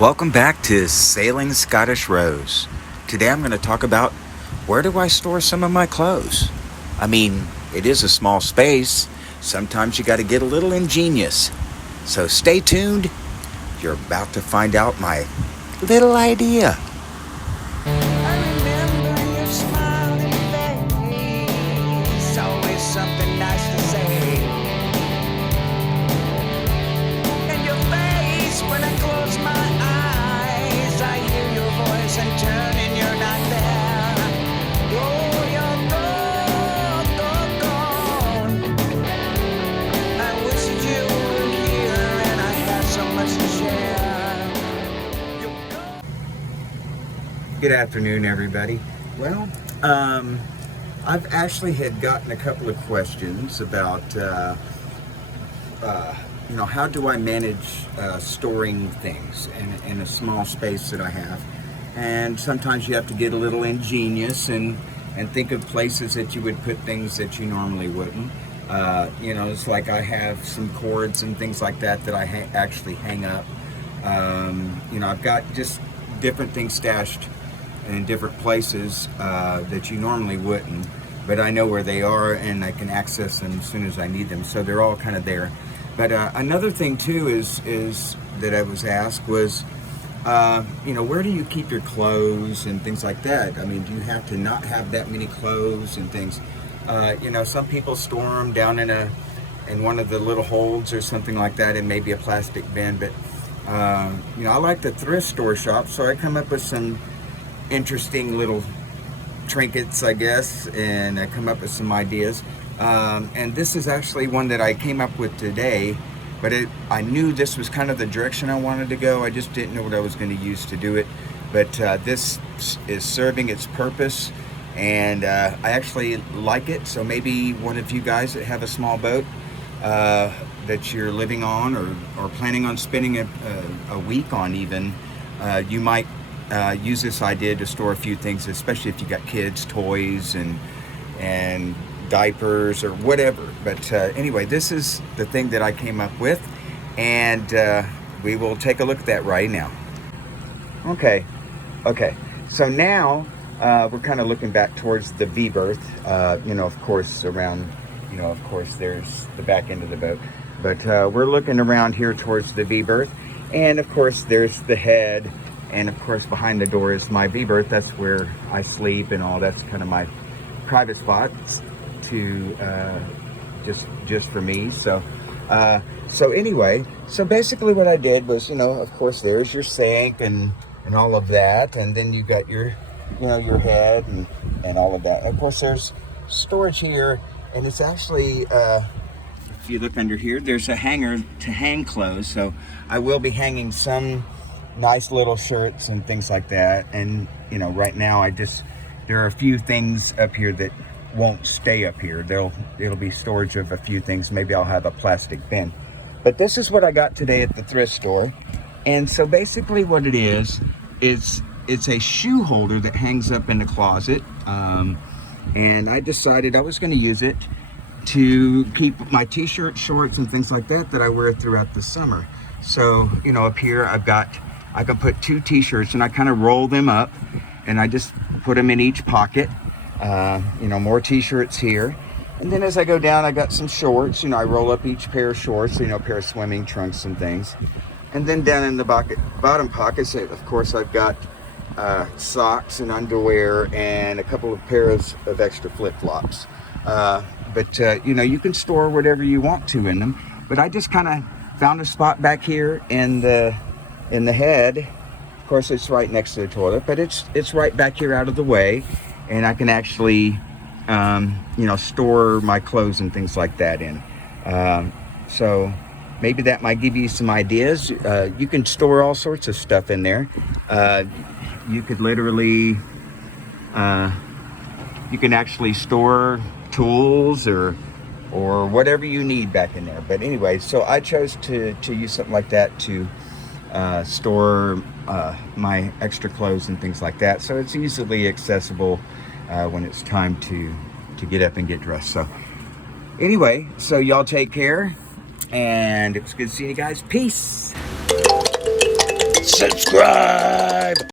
Welcome back to Sailing Scottish Rose. Today I'm going to talk about where do I store some of my clothes. I mean, it is a small space. Sometimes you got to get a little ingenious. So stay tuned. You're about to find out my little idea. I remember your smiling face, always something nice to say. And your face, when I close my eyes, I hear your voice and turn and you're not there. Oh, you're gone. I wish that you were here and I had so much to share. You're gone. Good afternoon, everybody. Well, I've actually had gotten a couple of questions about, how do I manage storing things in a small space that I have. And sometimes you have to get a little ingenious and think of places that you would put things that you normally wouldn't. It's like I have some cords and things like that I actually hang up. I've got just different things stashed in different places that you normally wouldn't, but I know where they are and I can access them as soon as I need them, so they're all kind of there. But another thing too is that I was asked was, where do you keep your clothes and things like that? I mean, do you have to not have that many clothes and things? Some people store them down in one of the little holds or something like that, in maybe a plastic bin. But I like the thrift store shop, so I come up with some interesting little trinkets, I guess, and I come up with some ideas. And this is actually one that I came up with today, but I knew this was kind of the direction I wanted to go. I just didn't know what I was going to use to do it. But this is serving its purpose, and I actually like it. So maybe one of you guys that have a small boat that you're living on or planning on spending a week on even, you might use this idea to store a few things, especially if you got kids, toys, and diapers or whatever. But anyway, this is the thing that I came up with, and we will take a look at that right now. Okay. So now we're kind of looking back towards the V-berth. Of course, around, of course, there's the back end of the boat. But we're looking around here towards the V-berth, and of course, there's the head. And of course, behind the door is my V-berth. That's where I sleep and all. That's kind of my private spot to just for me. So anyway, so basically what I did was, of course, there's your sink and all of that, and then you got your your head and all of that. And of course, there's storage here, and it's actually if you look under here, there's a hanger to hang clothes. So I will be hanging some nice little shirts and things like that. And right now there are a few things up here that won't stay up here. It'll be storage of a few things. Maybe I'll have a plastic bin. But this is what I got today at the thrift store. And so basically what it is it's a shoe holder that hangs up in the closet. And I decided I was going to use it to keep my t-shirts, shorts, and things like that I wear throughout the summer. So up here I can put 2 t-shirts, and I kind of roll them up, and I just put them in each pocket. More t-shirts here. And then as I go down, I got some shorts. I roll up each pair of shorts, a pair of swimming trunks and things. And then down in the bottom pockets, of course, I've got socks and underwear and a couple of pairs of extra flip-flops. But you can store whatever you want to in them. But I just kind of found a spot back here in the head. Of course, it's right next to the toilet, but it's right back here out of the way, and I can actually store my clothes and things like that in. So maybe that might give you some ideas. You can store all sorts of stuff in there. You could literally you can actually store tools or whatever you need back in there. But anyway, so I chose to use something like that to store my extra clothes and things like that. So it's easily accessible when it's time to get up and get dressed. So anyway, so y'all take care, and it was good seeing you guys. Peace. subscribe.